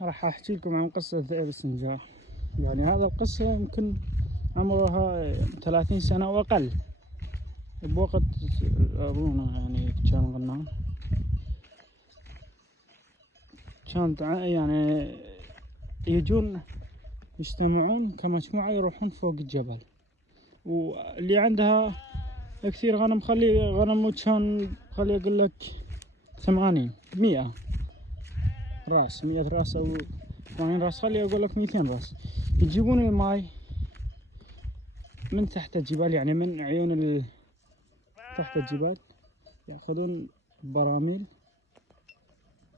راح احكي لكم عن قصة ذئب السنجار. يعني هذا القصة يمكن عمرها 30 سنة واقل، بوقت ابونا يعني كان غنان. كانت يعني يجون يجتمعون كمجموعة يروحون فوق الجبل، واللي عندها كثير غنم خلي غنم كان خلي اقول لك 80 100 راس، 100 راس او 80 راس، خلي اقول لك 200 راس. يجيبون الماي من تحت الجبال، يعني من عيون تحت الجبال، ياخذون براميل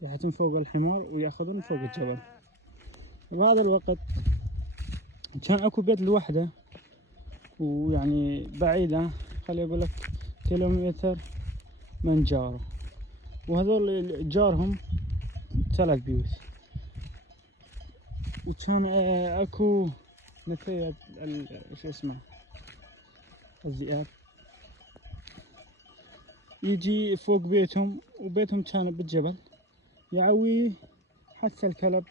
يحطون فوق الحمار وياخذون فوق الجبل. وبهذا الوقت كان اكو بيت لوحده، ويعني بعيدة خلي اقول لك كيلومتر من جاره، وهذول جارهم 3 بيوت. وكان اكو نثيب شو اسمه الذئاب يجي فوق بيتهم، وبيتهم كان بالجبل، يعوي حتى الكلب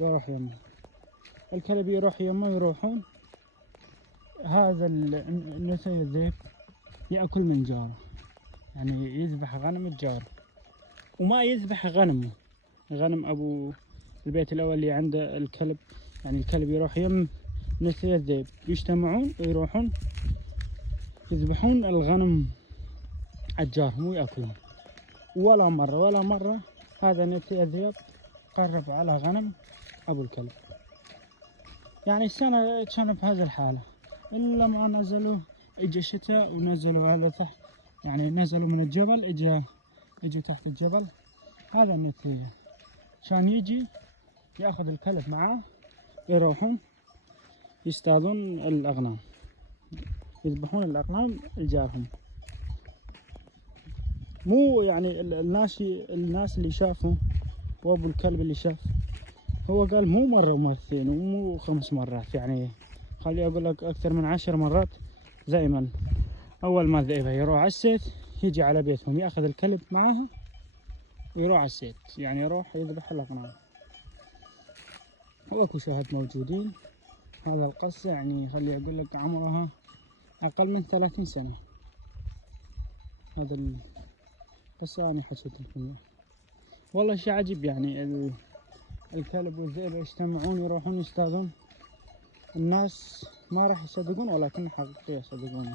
يروح يمه. الكلب يروح يمه، يروحون هذا النثيب الذئب يأكل من جاره، يعني يذبح غنم الجار، وما يذبح غنمه، غنم ابو البيت الاول اللي عنده الكلب. يعني الكلب يروح يم نثيب الذئب، يجتمعون ويروحون يذبحون الغنم عجارهم ويأكلون. ولا مرة هذا نثيب الذئب قرب على غنم ابو الكلب. يعني السنة كان بهذه الحالة، الا ما نزلوا، اجى الشتاء ونزلوا على تحت، يعني نزلوا من الجبل، اجوا تحت الجبل. هذا النثيب كان يجي ياخذ الكلب معاه، يروحون يصطادون الاغنام، يذبحون الاغنام لجارهم. مو يعني الناس اللي شافوا، وابو الكلب اللي شاف، هو قال مو مرة ومرتين ومو 5 مرات، يعني خلي اقول لك اكثر من 10 مرات. دائما اول ما الذئب يروح على السيت يجي على بيتهم، ياخذ الكلب معاه ويروح على السيت، يعني يروح يذبح الاغنام. واكو شاهد موجودين. هذا القصة يعني خلي اقول لك عمرها اقل من 30 سنة. هذا القصة انا حكيت لكم. والله شيء عجيب، يعني الكلب والذئب يجتمعون يروحون يصطادون. الناس ما راح يصدقون، ولكن حقيقة يصدقون.